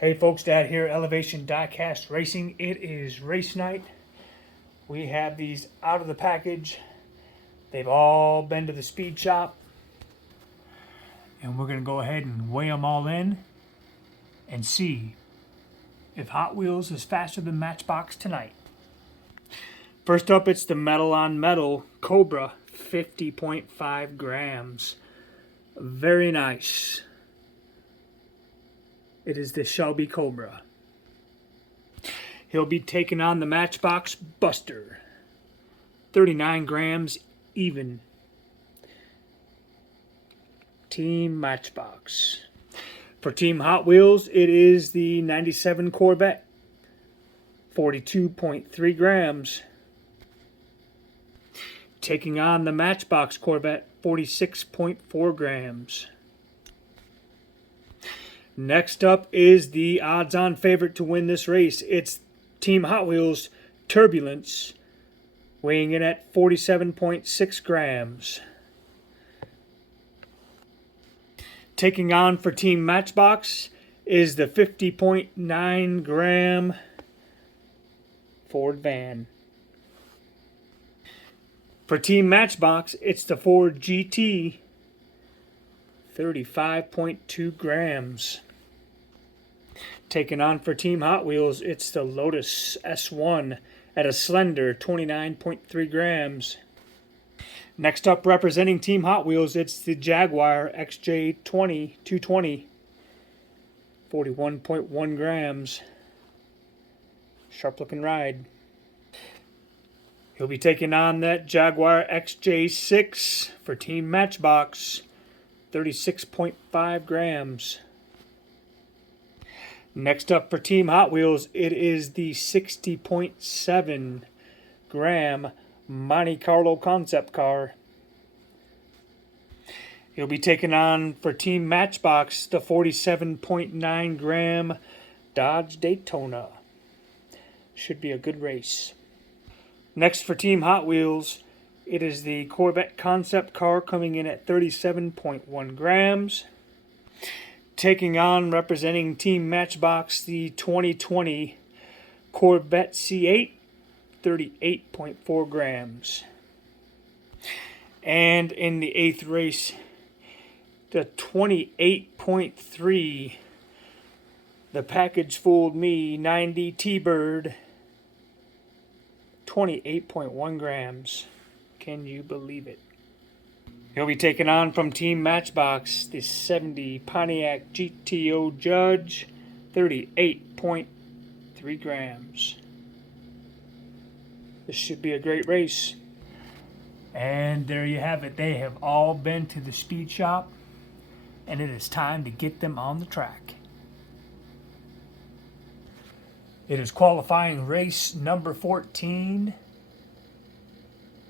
Hey folks, Dad here, Elevation Diecast Racing. It is race night. We have these out of the package. They've all been to the speed shop. And we're going to go ahead and weigh them all in and see if Hot Wheels is faster than Matchbox tonight. First up, it's the Metal on Metal Cobra, 50.5 grams. Very nice. It is the Shelby Cobra. He'll be taking on the Matchbox Buster. 39 grams even. Team Matchbox. For Team Hot Wheels, it is the 97 Corvette. 42.3 grams. Taking on the Matchbox Corvette, 46.4 grams. Next up is the odds-on favorite to win this race. It's Team Hot Wheels Turbulence, weighing in at 47.6 grams. Taking on for Team Matchbox is the 50.9 gram Ford van. For Team Matchbox, it's the Ford GT, 35.2 grams. Taking on for Team Hot Wheels, it's the Lotus S1 at a slender 29.3 grams. Next up, representing Team Hot Wheels, it's the Jaguar XJ20 220, 41.1 grams. Sharp looking ride. He'll be taking on that Jaguar XJ6 for Team Matchbox, 36.5 grams. Next up for Team Hot Wheels, it is the 60.7 gram Monte Carlo concept car. He'll be taking on for Team Matchbox the 47.9 gram Dodge Daytona. Should be a good race. Next for Team Hot Wheels, it is the Corvette concept car coming in at 37.1 grams. Taking on, representing Team Matchbox, the 2020 Corvette C8, 38.4 grams. And in the eighth race, the 28.3, the package fooled me, 90 T-Bird, 28.1 grams. Can you believe it? He'll be taking on from Team Matchbox the 70 Pontiac GTO Judge, 38.3 grams. This should be a great race. And there you have it. They have all been to the speed shop, and it is time to get them on the track. It is qualifying race number 14,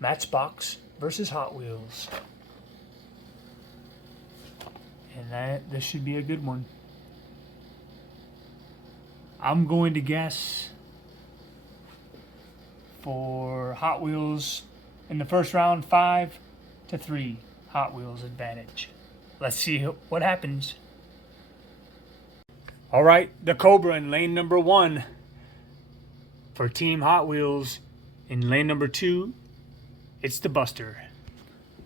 Matchbox versus Hot Wheels. And this should be a good one. I'm going to guess for Hot Wheels in the first round, 5-3, Hot Wheels advantage. Let's see what happens. All right, the Cobra in lane number 1 for Team Hot Wheels. In lane number 2, it's the Buster.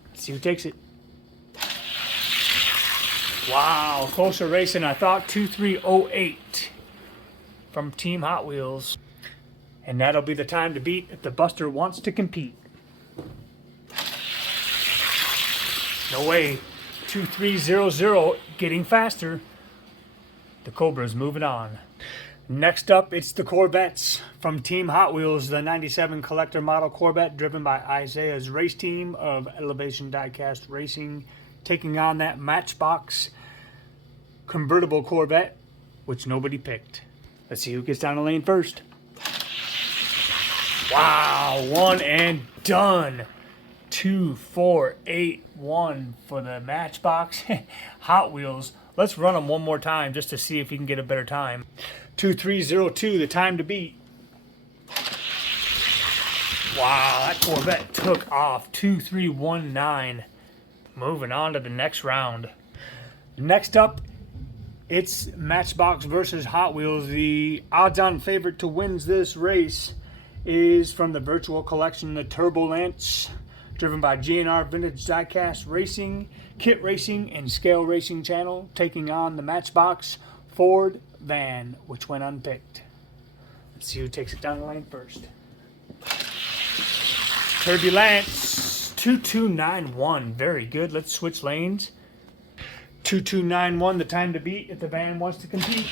Let's see who takes it. Wow, closer race than I thought. 2:3:08 from Team Hot Wheels. And that'll be the time to beat if the Buster wants to compete. No way. 2:3:00, getting faster. The Cobra's moving on. Next up, it's the Corvettes from Team Hot Wheels, the 97 collector model Corvette driven by Isaiah's race team of Elevation Diecast Racing, taking on that Matchbox convertible Corvette, which nobody picked. Let's see who gets down the lane first. Wow, one and done. 2:4:81 for the Matchbox Hot Wheels. Let's run them one more time just to see if we can get a better time. 2:3:02, the time to beat. Wow, that Corvette took off. 2:3:19. Moving on to the next round. Next up It's Matchbox versus Hot Wheels. The odds-on favorite to win this race is from the virtual collection, the Turbulence, driven by GNR Vintage Diecast Racing, Kit Racing, and Scale Racing Channel, taking on the Matchbox Ford van, which went unpicked. Let's see who takes it down the lane first. Turbulence 2291. Very good. Let's switch lanes. 2291, the time to beat if the van wants to compete.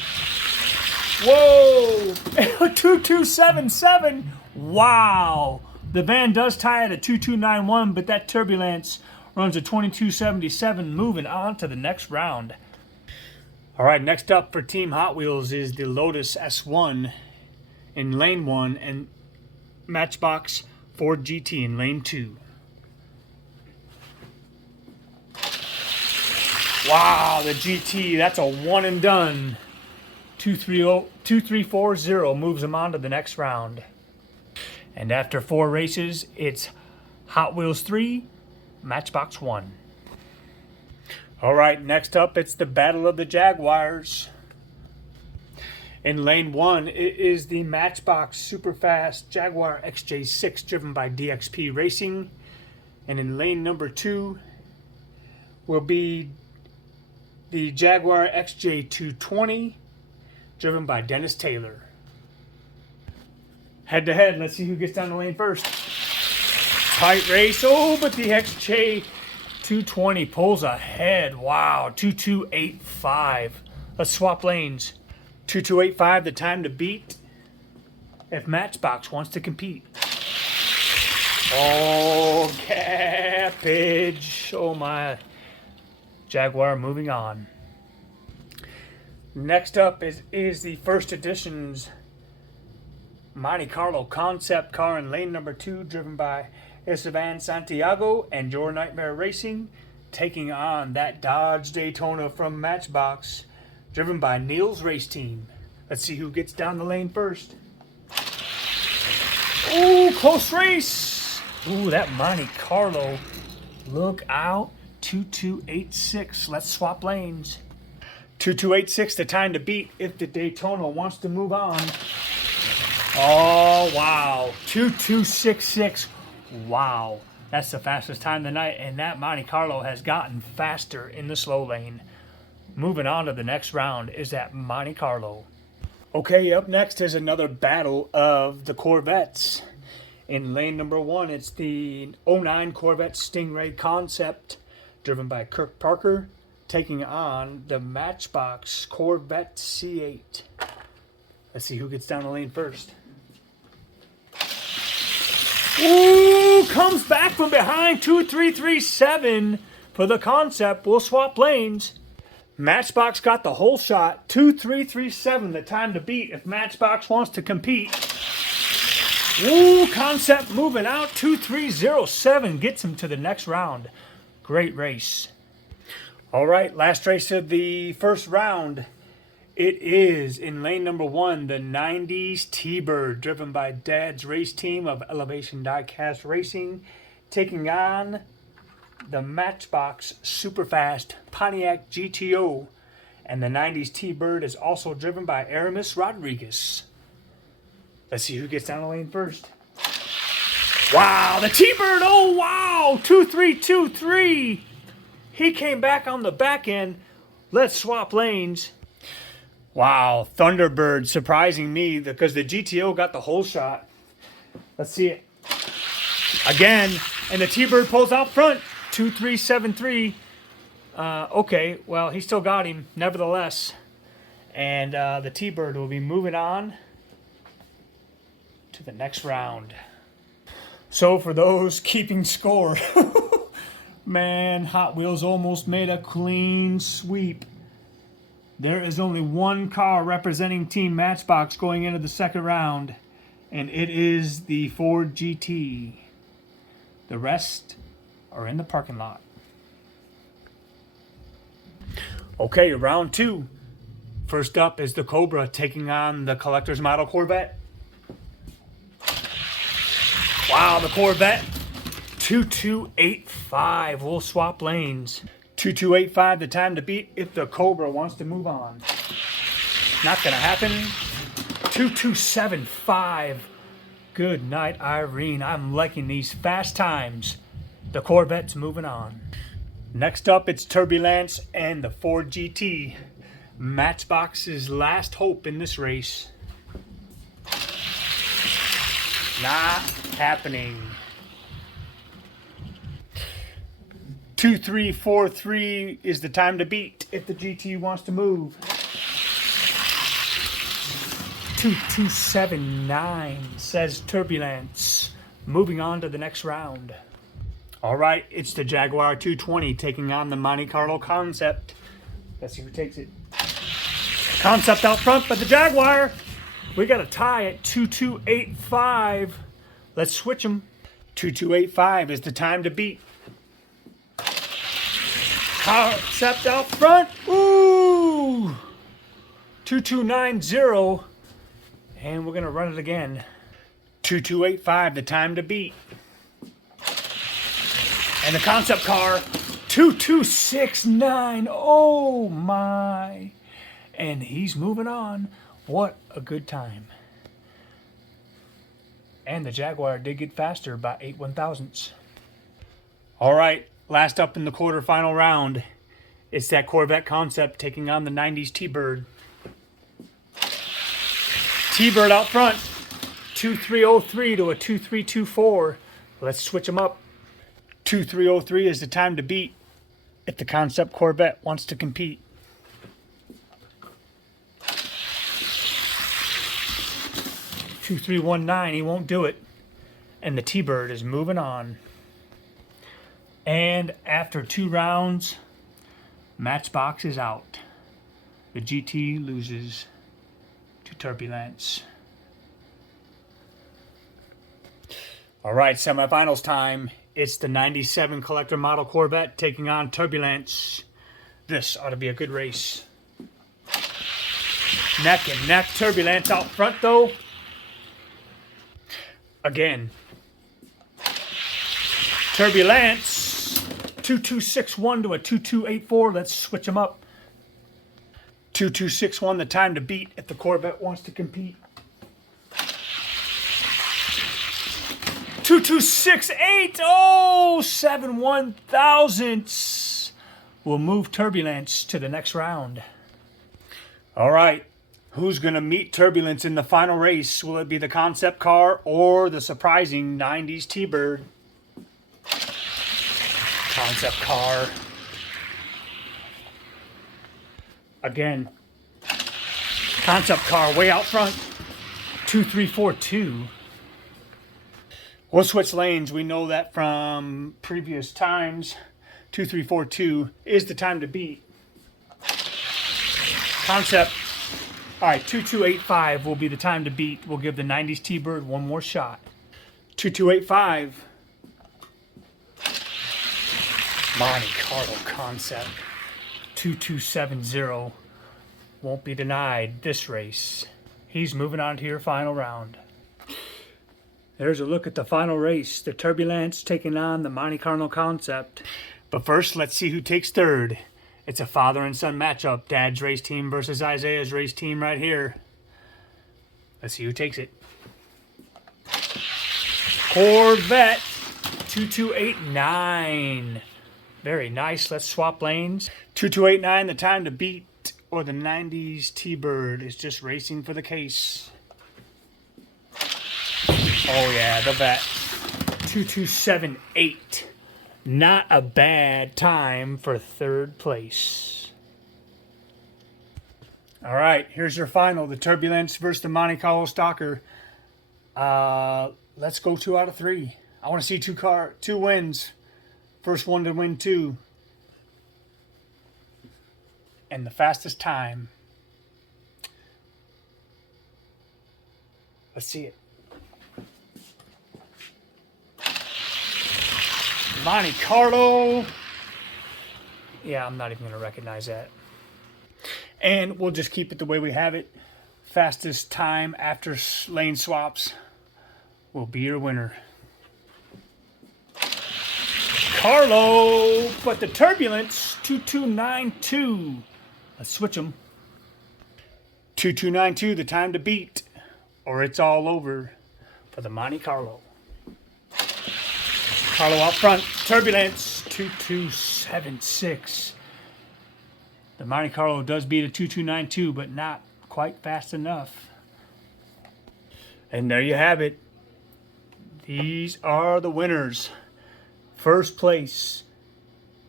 Whoa! 2277. Wow! The van does tie at a 2291, but that Turbulence runs a 2277, moving on to the next round. All right, next up for Team Hot Wheels is the Lotus S1 in lane 1 and Matchbox Ford GT in lane 2. Wow, the GT, that's a one and done. 2340 moves them on to the next round. And after 4 races, it's Hot Wheels 3, Matchbox 1. All right, next up, it's the Battle of the Jaguars. In lane 1, it is the Matchbox Superfast Jaguar XJ6, driven by DXP Racing. And in lane number 2 will be the Jaguar XJ220, driven by Dennis Taylor. Head to head, let's see who gets down the lane first. Tight race, oh, but the XJ220 pulls ahead. Wow, 2285. Let's swap lanes. 2285, the time to beat if Matchbox wants to compete. Oh, cappage. Oh my. Jaguar moving on. Next up is the first edition's Monte Carlo concept car in lane number 2, driven by Esteban Santiago and Your Nightmare Racing, taking on that Dodge Daytona from Matchbox, driven by Neil's Race Team. Let's see who gets down the lane first. Ooh, close race. Ooh, that Monte Carlo. Look out. 2286. Let's swap lanes. 2286, the time to beat if the Daytona wants to move on. Oh, wow. 2266. Wow. That's the fastest time of the night, and that Monte Carlo has gotten faster in the slow lane. Moving on to the next round is that Monte Carlo. Okay, up next is another battle of the Corvettes. In lane number 1, it's the 09 Corvette Stingray Concept, driven by Kirk Parker, taking on the Matchbox Corvette C8. Let's see who gets down the lane first. Ooh, comes back from behind, 2337 for the Concept. We'll swap lanes. Matchbox got the whole shot, 2337, the time to beat if Matchbox wants to compete. Ooh, Concept moving out, 2307 gets him to the next round. Great race. All right, last race of the first round. It is in lane number 1, the 90s T-Bird, driven by Dad's Race Team of Elevation Diecast Racing, taking on the Matchbox Superfast Pontiac GTO. And the 90s T-Bird is also driven by Aramis Rodriguez. Let's see who gets down the lane first. Wow, the T-Bird, oh wow, 2323. He came back on the back end. Let's swap lanes. Wow, Thunderbird surprising me because the GTO got the whole shot. Let's see it. Again, and the T-Bird pulls out front, 2373. Okay, well, he still got him, nevertheless. And the T-Bird will be moving on to the next round. So for those keeping score, man, Hot Wheels almost made a clean sweep. There is only one car representing Team Matchbox going into the second round, and it is the Ford GT. The rest are in the parking lot. Okay, round 2. First up is the Cobra taking on the Collector's Model Corvette. Wow, the Corvette, 2285. We'll swap lanes. 2285, the time to beat if the Cobra wants to move on. Not gonna happen. 2275. Good night, Irene. I'm liking these fast times. The Corvette's moving on. Next up, it's Turbulence and the Ford GT. Matchbox's last hope in this race. Not happening. 2343 is the time to beat if the GT wants to move. 2279 says Turbulence. Moving on to the next round. All right, it's the Jaguar 220 taking on the Monte Carlo Concept. Let's see who takes it. Concept out front, but the Jaguar. We got a tie at 2285. Let's switch them. 2285 is the time to beat. Concept out front. Ooh. 2290. And we're going to run it again. 2285, the time to beat. And the concept car, 2269. Oh my. And he's moving on. What a good time. And the Jaguar did get faster by 8 1/1000ths. All right, last up in the quarterfinal round. It's that Corvette Concept taking on the 90s T-Bird. T-Bird out front, 2303 to a 2324. Let's switch them up. 2303 is the time to beat if the Concept Corvette wants to compete. 2319, he won't do it. And the T-Bird is moving on. And after 2 rounds, Matchbox is out. The GT loses to Turbulence. All right, semifinals time. It's the 97 collector model Corvette taking on Turbulence. This ought to be a good race. Neck and neck. Turbulence out front though. Again. Turbulence. 2261 to a 2284. Let's switch them up. 2261, the time to beat if the Corvette wants to compete. 2268. Oh, 7 1/1000ths. We'll move Turbulence to the next round. All right. Who's going to meet Turbulence in the final race? Will it be the concept car or the surprising 90s T-Bird? Concept car. Again. Concept car way out front. 2342. We'll switch lanes. We know that from previous times. 2342 is the time to beat. Concept. All right, 2285 will be the time to beat. We'll give the 90s T-Bird one more shot. 2285. Monte Carlo Concept. 2270. Won't be denied this race. He's moving on to your final round. There's a look at the final race. The Turbulence taking on the Monte Carlo Concept. But first, let's see who takes third. It's a father and son matchup. Dad's race team versus Isaiah's race team right here. Let's see who takes it. Corvette 2289. Very nice. Let's swap lanes. 2289, the time to beat, or the 90s T-Bird is just racing for the case. Oh yeah, the vet. 2278. Not a bad time for third place. All right, here's your final. The Turbulence versus the Monte Carlo Stalker. Let's go 2 out of 3. I want to see two wins. First one to win 2. And the fastest time. Let's see it. Monte Carlo. Yeah, I'm not even going to recognize that. And we'll just keep it the way we have it. Fastest time after lane swaps will be your winner. Carlo, but the Turbulence 2292. Let's switch them. 2292, the time to beat, or it's all over for the Monte Carlo. Carlo out front, Turbulence 2276. The Monte Carlo does beat a 2292, but not quite fast enough. And there you have it. These are the winners. First place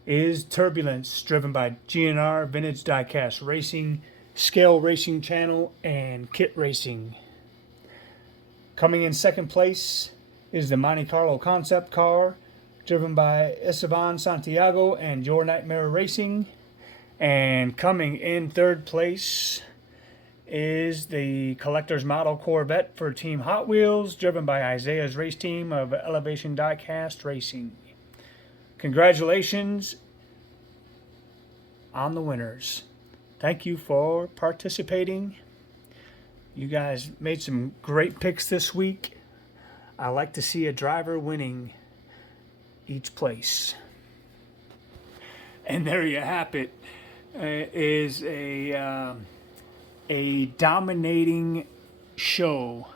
is Turbulence, driven by GNR Vintage Diecast Racing, Scale Racing Channel, and Kit Racing. Coming in second place is the Monte Carlo concept car, driven by Esteban Santiago and Your Nightmare Racing. And coming in third place is the collector's model Corvette for Team Hot Wheels, driven by Isaiah's race team of Elevation Diecast Racing. Congratulations on the winners. Thank you for participating. You guys made some great picks this week. I like to see a driver winning each place. And there you have it. Is a dominating show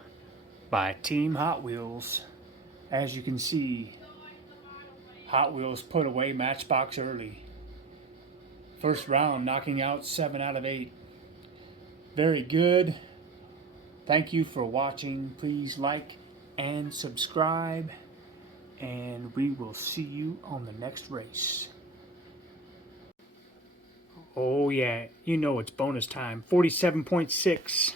by Team Hot Wheels. As you can see, Hot Wheels put away Matchbox early. First round, knocking out 7 out of 8. Very good. Thank you for watching. Please like and subscribe, and we will see you on the next race. Oh yeah, you know it's bonus time. 47.6.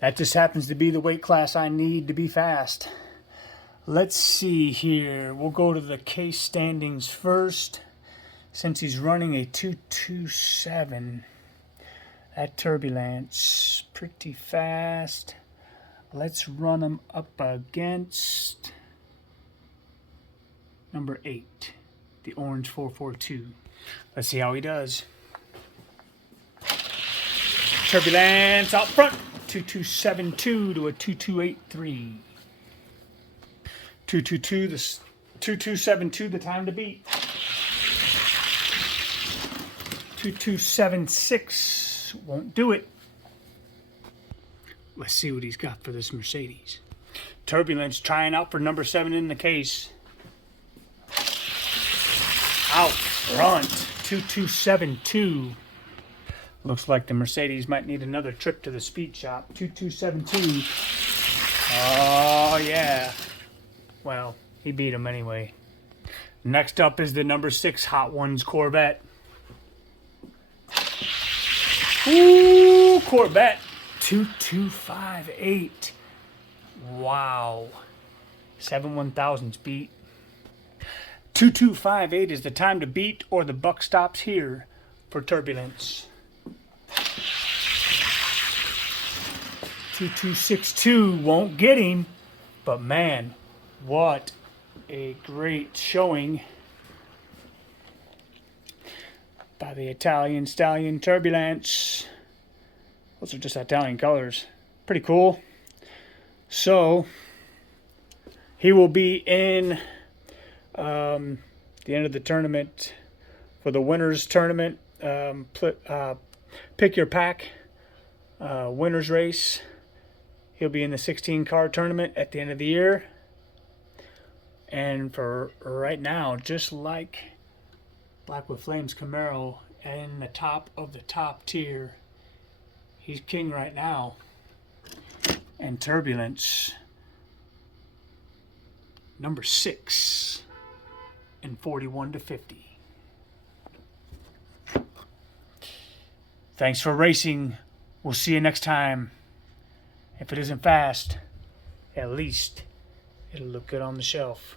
That just happens to be the weight class I need to be fast. Let's see here. We'll go to the case standings first. Since he's running a 227, that Turbulence pretty fast. Let's run him up against number 8, the orange 442. Let's see how he does. Turbulence out front, 2272 to a 2283. 222, the 2272, the time to beat. 2276 won't do it. Let's see what he's got for this Mercedes. Turbulence trying out for number 7 in the case. Out front, 2272. Looks like the Mercedes might need another trip to the speed shop. 2272. Oh yeah. Well, he beat him anyway. Next up is the number 6 Hot Ones Corvette. Ooh, Corvette 2258. Wow. 7/1000s beat. 2258 is the time to beat, or the buck stops here for Turbulence. 2262 won't get him, but man, what a great showing by the Italian Stallion Turbulence. Those are just Italian colors. Pretty cool. So, he will be in the end of the tournament for the winners tournament. Pick your pack winners race. He'll be in the 16 car tournament at the end of the year. And for right now, just like Black with Flames Camaro and the top of the top tier, he's king right now. And Turbulence, number 6 in 41-50. Thanks for racing. We'll see you next time. If it isn't fast, at least it'll look good on the shelf.